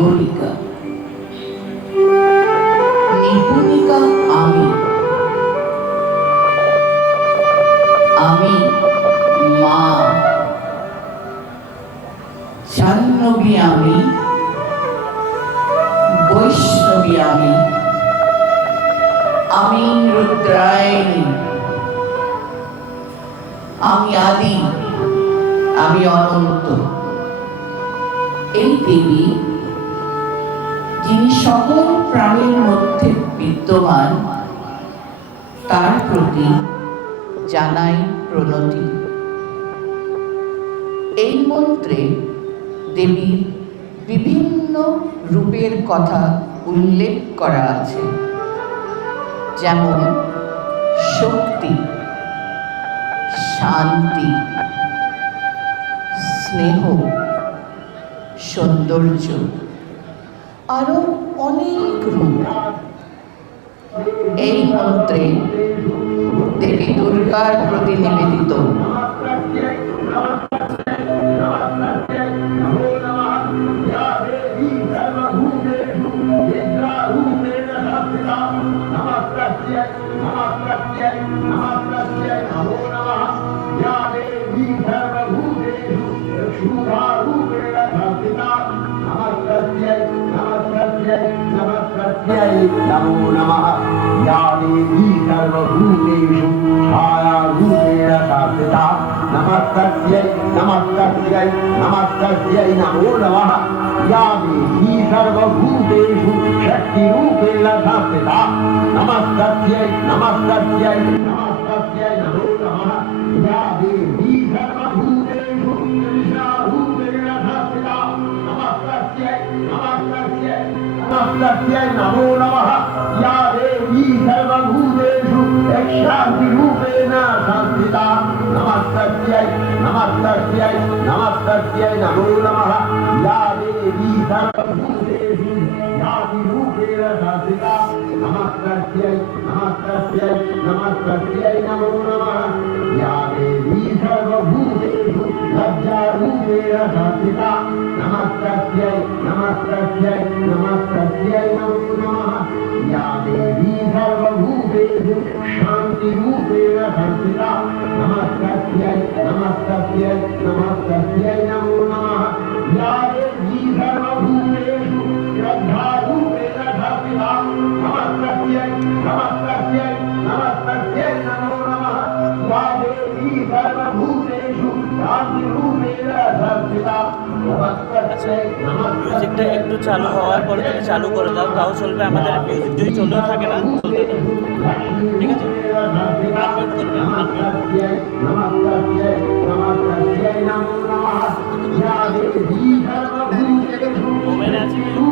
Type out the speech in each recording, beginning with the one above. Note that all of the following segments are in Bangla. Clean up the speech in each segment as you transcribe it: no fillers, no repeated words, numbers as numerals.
নাগরিকা, নিপুণিকা আমি, আমি মা, জাহ্নবী আমি, বৈষ্ণবী আমি, আমি রুদ্রায়ণী, আমি আদি, আমি অনন্ত। এই দেবী, যিনি সকল প্রাণীর মধ্যে বিদ্যমান, তার প্রতি জানাই প্রণতি। এই মন্ত্রে দেবীর বিভিন্ন রূপের কথা উল্লেখ করা আছে, যেমন শক্তি, শান্তি, স্নেহ, সৌন্দর্য, আরো অনেক রূপ। এই মন্ত্রে দেবী দুর্গার প্রতি নিবেদিত नमो नमः या देवी सर्वभूतेषु छायारूपेण संस्थिता नमस्तस्यै नमस्तस्यै नमस्तस्यै नमो नमः या देवी सर्वभूतेषु शक्तिरूपेण संस्थिता नमस्तस्यै नमस्तस्यै नमस्तस्यै नमो नमः या देवी सर्वभूतेषु कृष्णारूपेण संस्थिता नमस्तस्यै नमस्तस्यै नमस्तस्यै नमो नमः या देवी सर्वभूतेषु शान्तिरूपेण संस्थिता नमस्तस्यै नमस्तस्यै नमस्तस्यै नमो नमः या देवी सर्वभूतेषु ज्ञातिरूपेण संस्थिता नमस्तस्यै नमस्तस्यै नमस्तस्यै नमो नमः या देवी सर्वभूतेषु लज्जारूपेण संस्थिता नमस्तस्यै नमस्तस्यै नमस्तस्यै नमो नमः या देवी सर्वभूतेषु शान्तिरूपेण संस्थिता नमस्तस्यै नमस्तस्यै नमस्तस्यै नमो नमः या देवी सर्वभूतेषु श्रद्धारूपेण संस्थिता नमस्तस्यै नमस्तस्यै नमस्तस्यै नमो नमः या देवी सर्वभूतेषु शान्तिरूपेण संस्थिता মিউজিকটা একটু চালু হওয়ার পরে তুমি চালু করে দাও, তাও চলবে। আমাদের মিউজিক যদি চলেও থাকে না, চলতে দাও, ঠিক আছে? আনমিউট করবে, মোবাইলে আছে কি?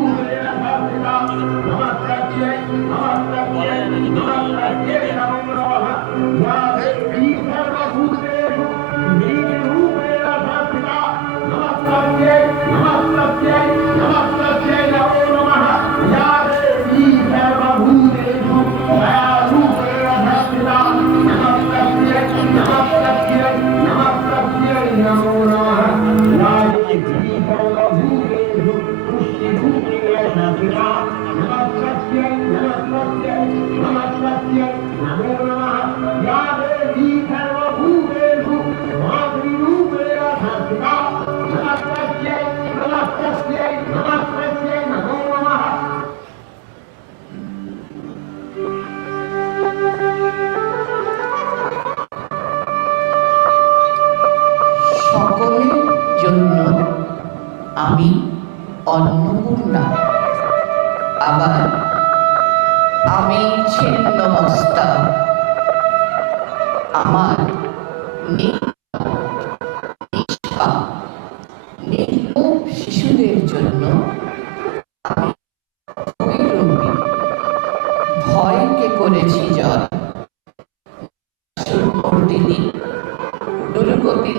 বলা যায় না যদি সকলের জন্য আমি অন্নপূর্ণা, আবার আমি ছিন্নমস্তা, আমার নির্মূল শিশুদের জন্য আমি ভৈরবী, ভয়কে করেছি জয়, মর্দিনী, দুর্গতি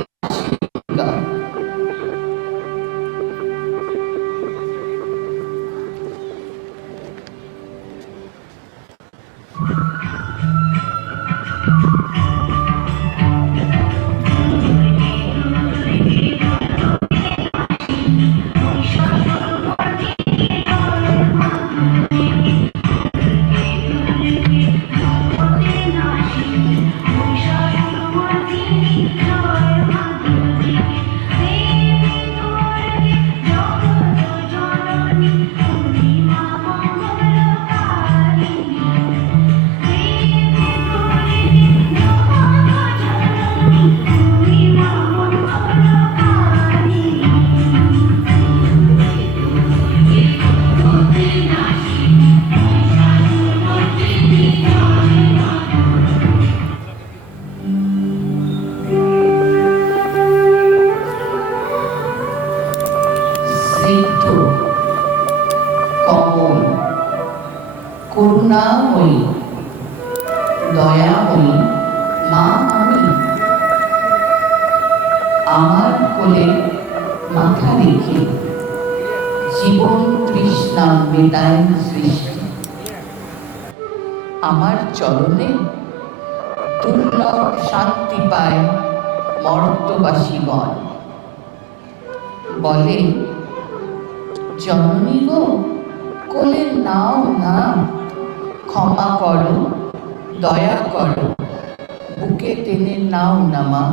করুণাময়ী দয়াময়ী মা আমি, আমার কোলে মাথা রেখে জীবন তৃষ্ণা মেটায় সৃষ্টি। আমার চরণে দুর্লভ শান্তি পায় মর্তবাসীগণ। বলে জননী গো কোলে নাও না, ক্ষমা করো দয়া করো, বুকে টেনে নাও না মা।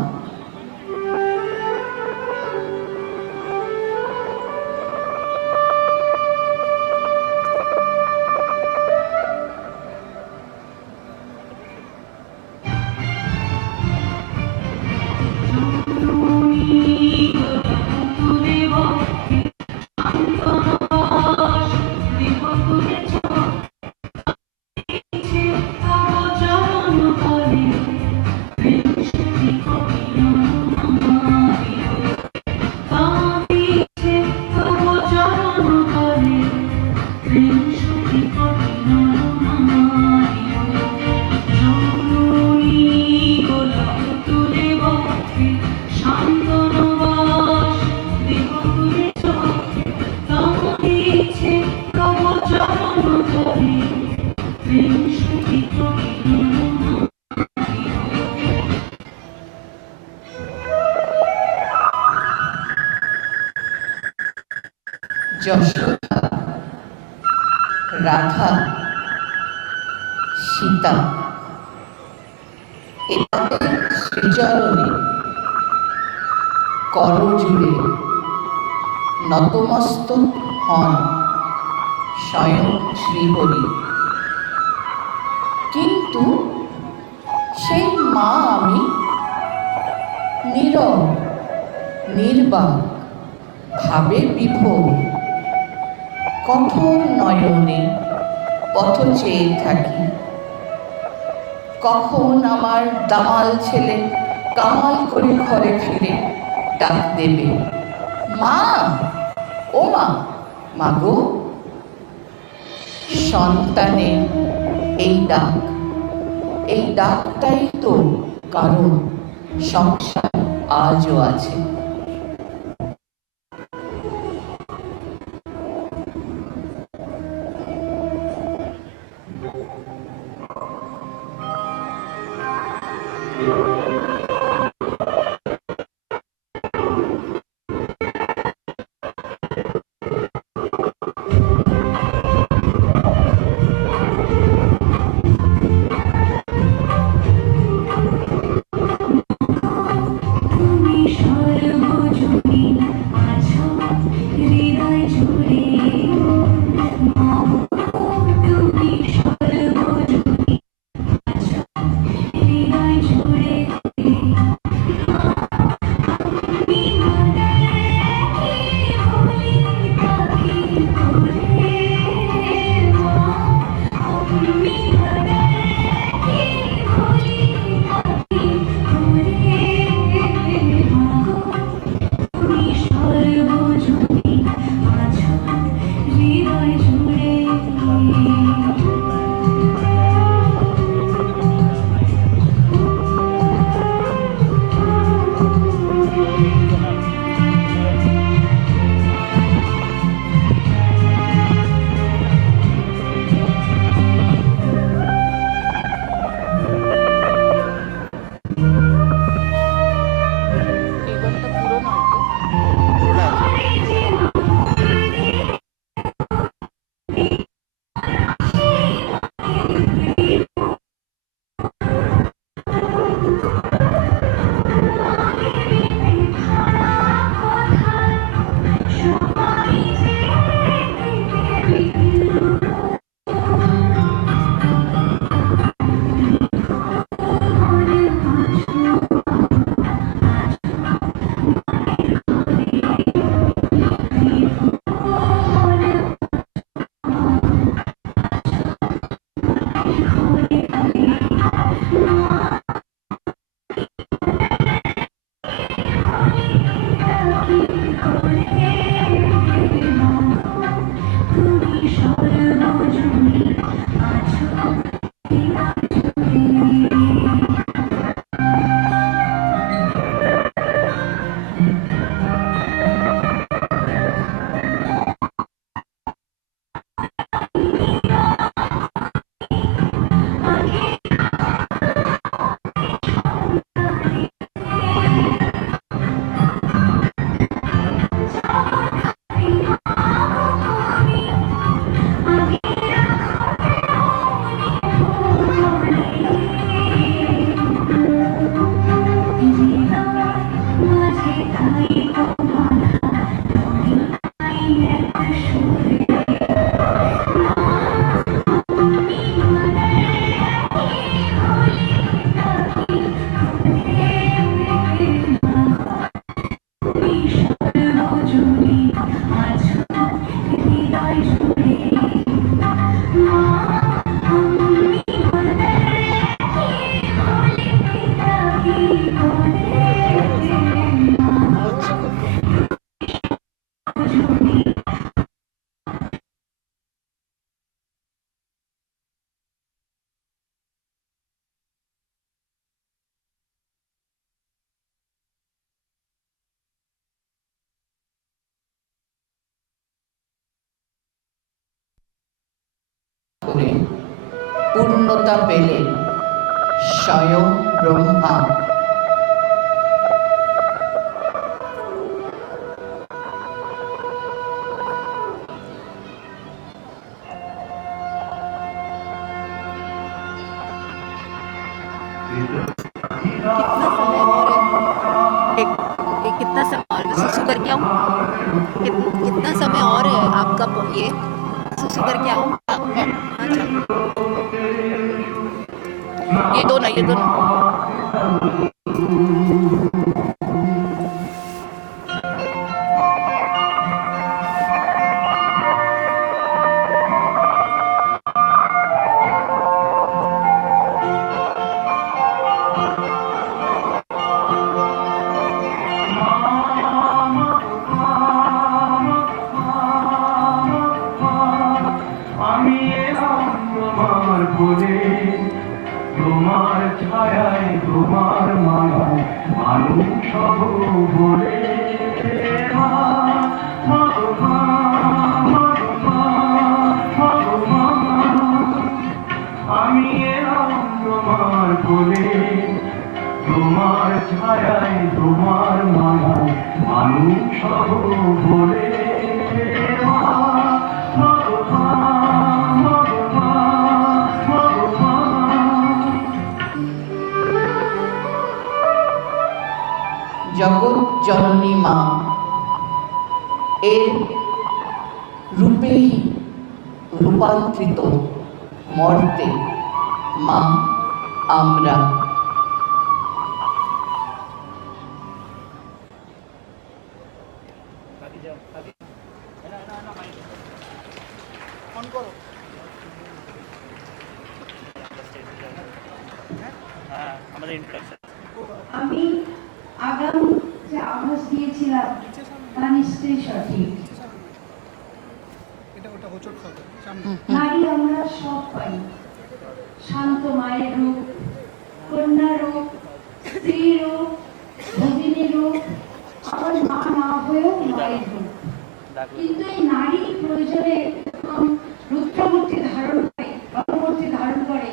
যশোদা, রাধা, সীতা এভাবে শ্রীচরণে করজুড়ে নতমস্তক হন স্বয়ং শ্রীহরি। কিন্তু সেই মা আমি নীরব নির্বাক ভাবে বিভোর, কঠোর নয়নে পথ চেয়ে থাকি। কখন আমার দামাল ছেলে কামাল করে ঘরে ফিরে ডাক দেবে, মা ও মা, মাগো। সন্তানের এই ডাকটাই তো কারণ সংসার আজও আছে। হৃদয় জুড়ে পূর্ণতা পেলেন স্বয়ং ব্রহ্মা। कितना समय और है? सुसु करके आऊँ? कितना समय और है आपका ये सुसु करके आऊँ? अच्छा ये दो ना আমি এলাম তোমার বলে, তোমার ছায়ায় তোমার মায়ায় মানুষ হব বলে। মা, মা, মা, মা, মা, আমি এলাম তোমার বলে, তোমার ছায়ায় তোমার মায়ায় মানুষ হব বলে। জগৎ জননী মা, এর রূপেই রূপান্তরিত মর্তে মা আমরা। আমাদের ইন্ট্রোডাকশন আমি আগাম যে আভাস দিয়েছিলাম তা নিশ্চয়ই সঠিক। নারী আমরা সব পাই, শান্ত মায়ের রূপ, কন্যা রূপ, স্ত্রী রূপ, ভগিনী রূপ, আবার মা না হয়েও মায়ের রূপ। কিন্তু এই নারী প্রয়োজনে যখন রুদ্রমূর্তি ধারণ করে, রণমূর্তি ধারণ করে,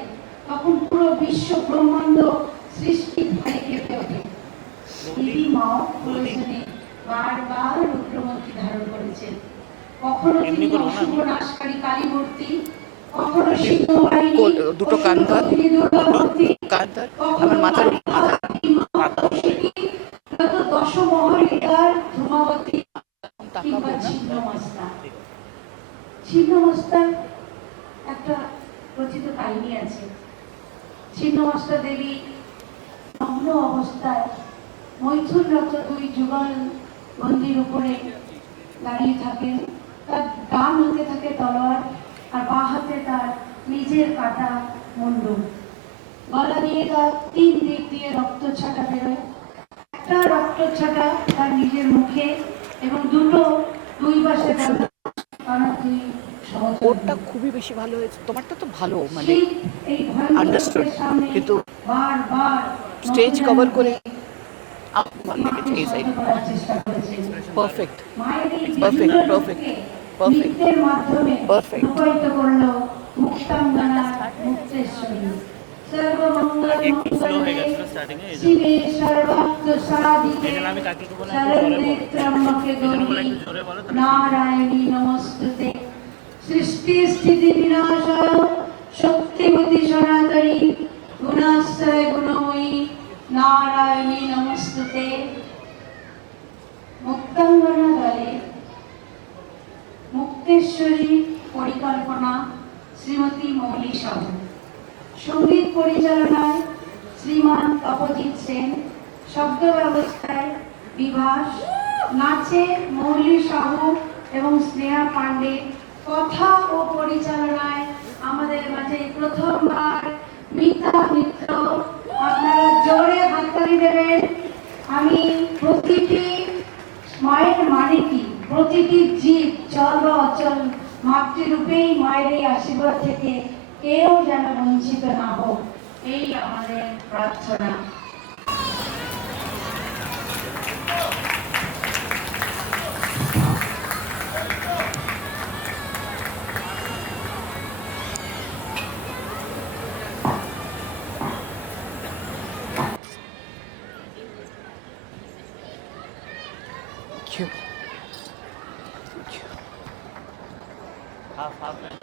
তখন পুরো বিশ্ব ব্রহ্মাণ্ড সৃষ্টি ভয়ে কেঁপে ওঠে। দেবী মাও প্রয়োজনে বারবার রুদ্রমূর্তি ধারণ করেছেন। কখনো তিনি অশুভ নাশকারী কালী মূর্তি, কখনো সিংহবাহিনী, দুটো কান ধর, দুর্গামূর্তি, আমার মাথার দশমহলিকার ধূমাবতী কিংবা ছিন্নমস্তা। ছিন্নমস্তার একটা রচিত কাহিনী আছে। ছিন্নমস্তা দেবী নগ্ন অবস্থায় মৈথুনরত দুই যুগল মন্দির উপরে দাঁড়িয়ে থাকেন। তার ডান হাতে থাকে তলোয়ার আর বাঁ হাতে তার নিজের কাটা মুন্ডু। গলা দিয়ে তার তিন দিক দিয়ে রক্ত ছাটা বেরোয়। একটা রক্ত ছাটা তার নিজের মুখে এবং দুই পাশে তার দুই সহযোগী। ওরটা খুবই বেশি ভালো হয়েছে, তোমারটা তো ভালো মানে সেই এই ভয়ঙ্কর understood, সামনে কিন্তু বারবার স্টেজ কভার করে চেষ্টা করেছেন। পারফেক্ট মায়ের এই Perfect, বিভিন্ন perfect, রূপকে perfect, নৃত্যের মাধ্যমে perfect. রূপায়িত করলো মুক্তাঙ্গনা মুক্তেশ্বরী। সর্বমঙ্গল একটু স্লো হয়ে মঙ্গলে গেছিল স্টার্টিং এ, শিবে সর্বার্থ সাধিকে এই জন্য আমি কাকিকে বললাম শরণ্যে ত্র্যম্বকে গৌরী একটু জোরে বলো, তাহলে নারায়ণী নমস্তুতে। সৃষ্টি স্থিতি বিনাশায় শক্তিমতী সনাতনী গুণাশ্রয় গুণময়ী নারায়ণী নমস্তুতে। মুক্তাঙ্গনা দলে মুক্তেশ্বরী পরিকল্পনা শ্রীমতী মৌলি সাহু, সঙ্গীত পরিচালনায় শ্রীমান তপজিৎ সেন, শব্দ ব্যবস্থায় বিভাস, নাচে মৌলি সাহু এবং স্নেহা পান্ডে, কথা ও পরিচালনায় আমাদের মাঝে প্রথমবার মিতা মিত্র। আপনারা জোরে হাততালি দেবেন। আমি প্রতিটি মায়ের মানে কি, প্রতিটি জীব চল বা অচল মাতৃরূপেই মায়ের এই আশীর্বাদ থেকে কেউ যেন বঞ্চিত না হোক, এই আমাদের প্রার্থনা। Half half